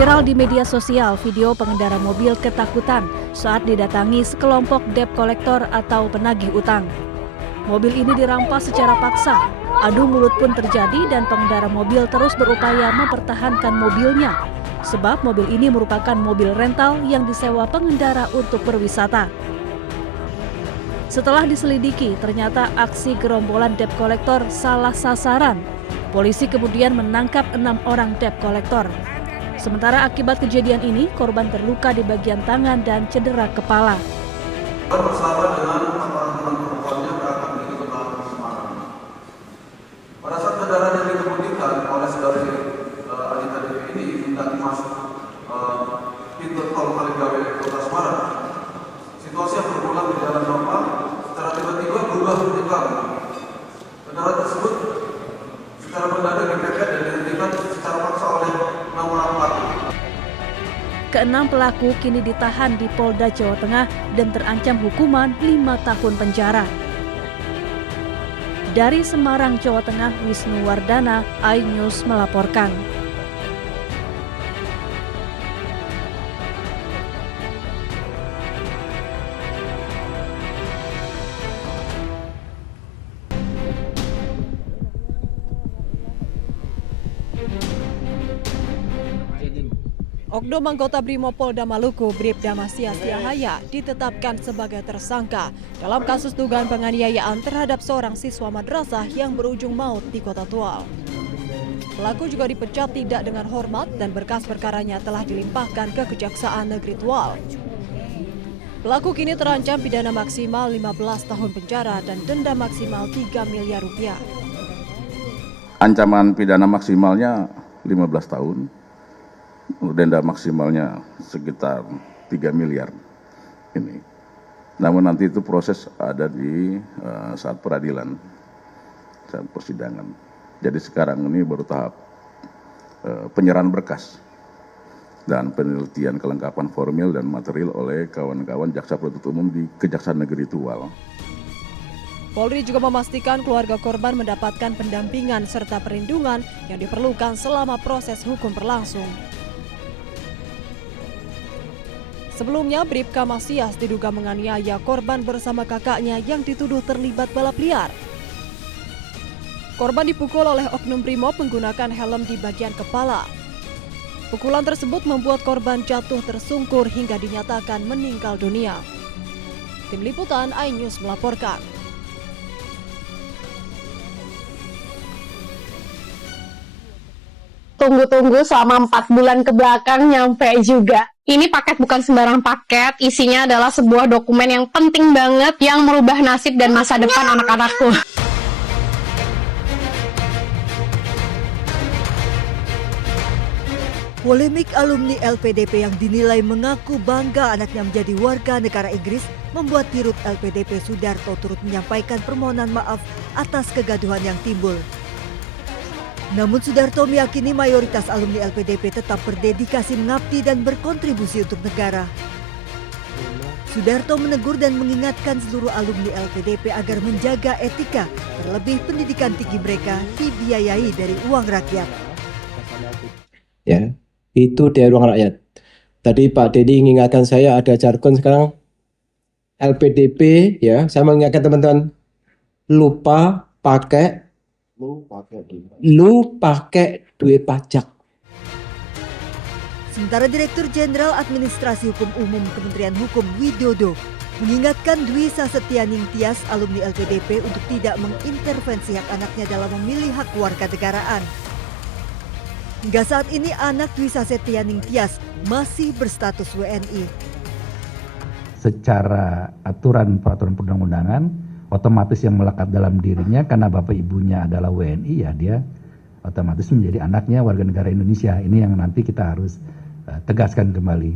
Viral di media sosial video pengendara mobil ketakutan saat didatangi sekelompok debt collector atau penagih utang. Mobil ini dirampas secara paksa. Adu mulut pun terjadi dan pengendara mobil terus berupaya mempertahankan mobilnya. Sebab mobil ini merupakan mobil rental yang disewa pengendara untuk berwisata. Setelah diselidiki, ternyata aksi gerombolan debt collector salah sasaran. Polisi kemudian menangkap 6 orang debt collector. Sementara akibat kejadian ini, korban terluka di bagian tangan dan cedera kepala. Bersahabat dengan teman-teman perempuannya berangkat menuju ke Semarang. Pada saat kendaraan yang dikemudikan oleh saudari Anita Dewi ini hendak masuk pintu tol Kaligawe Kota Semarang, situasi yang berulang di jalan normal secara tiba-tiba berubah vertikal. Kendaraan tersebut secara mendadak dipepet dan dihentikan secara paksa oleh 6 orang pelaku. Keenam pelaku kini ditahan di Polda Jawa Tengah dan terancam hukuman 5 tahun penjara. Dari Semarang, Jawa Tengah, Wisnu Wardana, iNews melaporkan. Oknum anggota Brimopolda Maluku, Bribda Masias Yahaya, ditetapkan sebagai tersangka dalam kasus dugaan penganiayaan terhadap seorang siswa madrasah yang berujung maut di Kota Tual. Pelaku juga dipecat tidak dengan hormat dan berkas perkaranya telah dilimpahkan ke Kejaksaan Negeri Tual. Pelaku kini terancam pidana maksimal 15 tahun penjara dan denda maksimal 3 miliar rupiah. Ancaman pidana maksimalnya 15 tahun. Denda maksimalnya sekitar 3 miliar ini. Namun nanti itu proses ada di saat peradilan, saat persidangan. Jadi sekarang ini baru tahap penyerahan berkas dan penelitian kelengkapan formil dan material oleh kawan-kawan Jaksa Penuntut Umum di Kejaksaan Negeri Tual. Polri juga memastikan keluarga korban mendapatkan pendampingan serta perlindungan yang diperlukan selama proses hukum berlangsung. Sebelumnya, Bribka Masias diduga menganiaya korban bersama kakaknya yang dituduh terlibat balap liar. Korban dipukul oleh oknum Brimob menggunakan helm di bagian kepala. Pukulan tersebut membuat korban jatuh tersungkur hingga dinyatakan meninggal dunia. Tim Liputan iNews melaporkan. Tunggu-tunggu selama 4 bulan ke belakang nyampe juga. Ini paket bukan sembarang paket, isinya adalah sebuah dokumen yang penting banget yang merubah nasib dan masa depan anak-anakku. Polemik alumni LPDP yang dinilai mengaku bangga anaknya menjadi warga negara Inggris membuat Dirut LPDP Sudarto turut menyampaikan permohonan maaf atas kegaduhan yang timbul. Namun Sudarto meyakini mayoritas alumni LPDP tetap berdedikasi mengabdi dan berkontribusi untuk negara. Sudarto menegur dan mengingatkan seluruh alumni LPDP agar menjaga etika, terlebih pendidikan tinggi mereka dibiayai dari uang rakyat. Ya, itu dari uang rakyat. Tadi Pak Dedi mengingatkan saya ada jargon sekarang LPDP, ya, saya mengingatkan teman-teman lupa pakai duit pajak. Sementara Direktur Jenderal Administrasi Hukum Umum Kementerian Hukum Widodo mengingatkan Dwi Sasetyaning Tias alumni LPDP untuk tidak mengintervensi hak anaknya dalam memilih hak warganegaraan. Hingga saat ini anak Dwi Sasetyaning Tias masih berstatus WNI. Secara aturan peraturan perundang-undangan otomatis yang melekat dalam dirinya karena bapak ibunya adalah WNI, ya dia otomatis menjadi anaknya warga negara Indonesia. Ini yang nanti kita harus tegaskan kembali.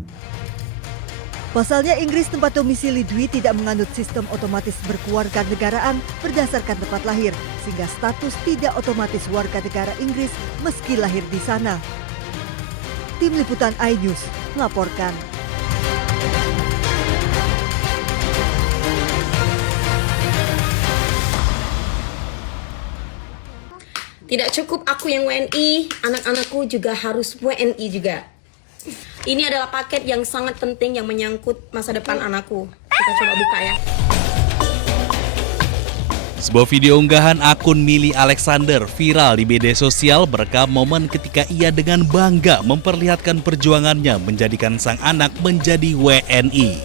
Pasalnya Inggris tempat domisili Dwi tidak menganut sistem otomatis berkewarganegaraan berdasarkan tempat lahir, sehingga status tidak otomatis warga negara Inggris meski lahir di sana. Tim Liputan iNews melaporkan. Tidak cukup aku yang WNI, anak-anakku juga harus WNI juga. Ini adalah paket yang sangat penting yang menyangkut masa depan anakku. Kita coba buka ya. Sebuah video unggahan akun Mili Alexander viral di media sosial merekam momen ketika ia dengan bangga memperlihatkan perjuangannya menjadikan sang anak menjadi WNI.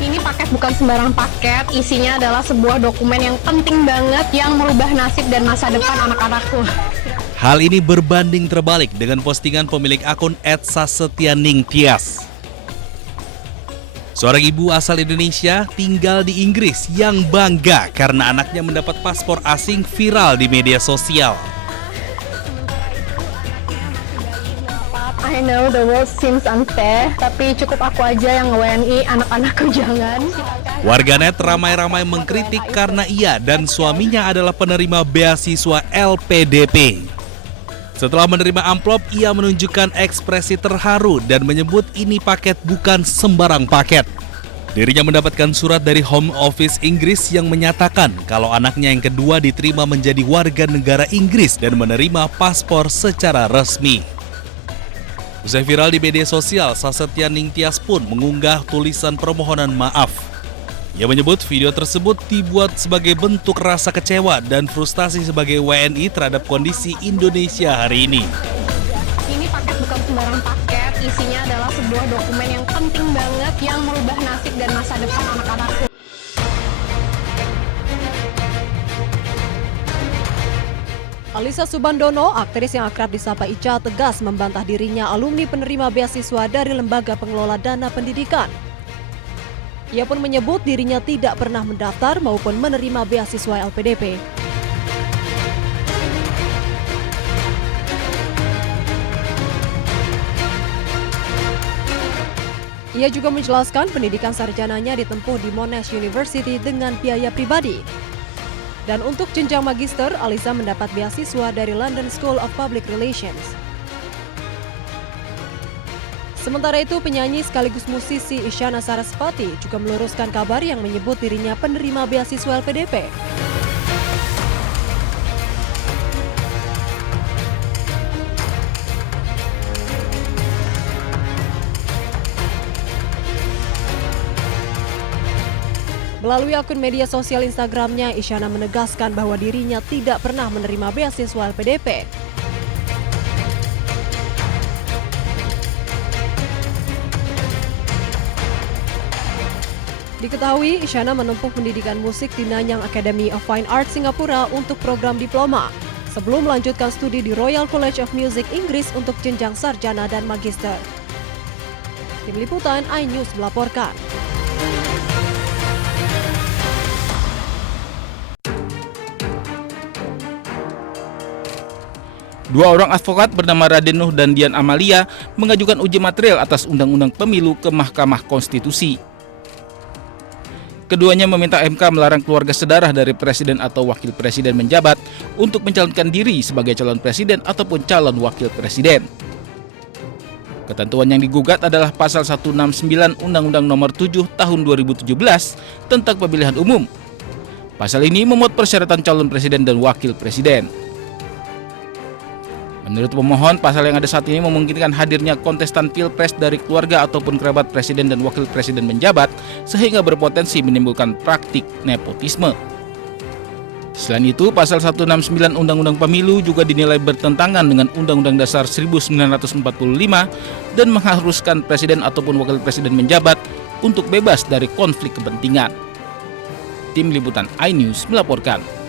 Ini paket bukan sembarang paket, isinya adalah sebuah dokumen yang penting banget yang merubah nasib dan masa depan anak-anakku. Hal ini berbanding terbalik dengan postingan pemilik akun @sasetyaningtyas. Seorang ibu asal Indonesia tinggal di Inggris yang bangga karena anaknya mendapat paspor asing viral di media sosial. I know the world seems unfair, tapi cukup aku aja yang WNI, anak-anakku jangan. Warganet ramai-ramai mengkritik karena ia dan suaminya adalah penerima beasiswa LPDP. Setelah menerima amplop, ia menunjukkan ekspresi terharu dan menyebut ini paket bukan sembarang paket. Dirinya mendapatkan surat dari Home Office Inggris yang menyatakan kalau anaknya yang kedua diterima menjadi warga negara Inggris dan menerima paspor secara resmi. Usai viral di media sosial, Sasetyaningtyas pun mengunggah tulisan permohonan maaf. Ia menyebut video tersebut dibuat sebagai bentuk rasa kecewa dan frustasi sebagai WNI terhadap kondisi Indonesia hari ini. Ini paket bukan sembarang paket, isinya adalah sebuah dokumen yang penting banget yang merubah nasib dan masa depan anak-anakku. Alisa Subandono, aktris yang akrab disapa Ica, tegas membantah dirinya alumni penerima beasiswa dari Lembaga Pengelola Dana Pendidikan. Ia pun menyebut dirinya tidak pernah mendaftar maupun menerima beasiswa LPDP. Ia juga menjelaskan pendidikan sarjananya ditempuh di Monash University dengan biaya pribadi. Dan untuk jenjang magister, Alisa mendapat beasiswa dari London School of Public Relations. Sementara itu, penyanyi sekaligus musisi Isyana Sarasvati juga meluruskan kabar yang menyebut dirinya penerima beasiswa LPDP. Melalui akun media sosial Instagramnya, Isyana menegaskan bahwa dirinya tidak pernah menerima beasiswa LPDP. Diketahui, Isyana menempuh pendidikan musik di Nanyang Academy of Fine Arts Singapura untuk program diploma, sebelum melanjutkan studi di Royal College of Music Inggris untuk jenjang sarjana dan magister. Tim Liputan iNews melaporkan. Dua orang advokat bernama Raden Nuh dan Dian Amalia mengajukan uji material atas Undang-Undang Pemilu ke Mahkamah Konstitusi. Keduanya meminta MK melarang keluarga sedarah dari presiden atau wakil presiden menjabat untuk mencalonkan diri sebagai calon presiden ataupun calon wakil presiden. Ketentuan yang digugat adalah pasal 169 Undang-Undang Nomor 7 Tahun 2017 tentang pemilihan umum. Pasal ini memuat persyaratan calon presiden dan wakil presiden. Menurut pemohon, pasal yang ada saat ini memungkinkan hadirnya kontestan pilpres dari keluarga ataupun kerabat presiden dan wakil presiden menjabat, sehingga berpotensi menimbulkan praktik nepotisme. Selain itu, pasal 169 Undang-Undang Pemilu juga dinilai bertentangan dengan Undang-Undang Dasar 1945 dan mengharuskan presiden ataupun wakil presiden menjabat untuk bebas dari konflik kepentingan. Tim Liputan iNews melaporkan.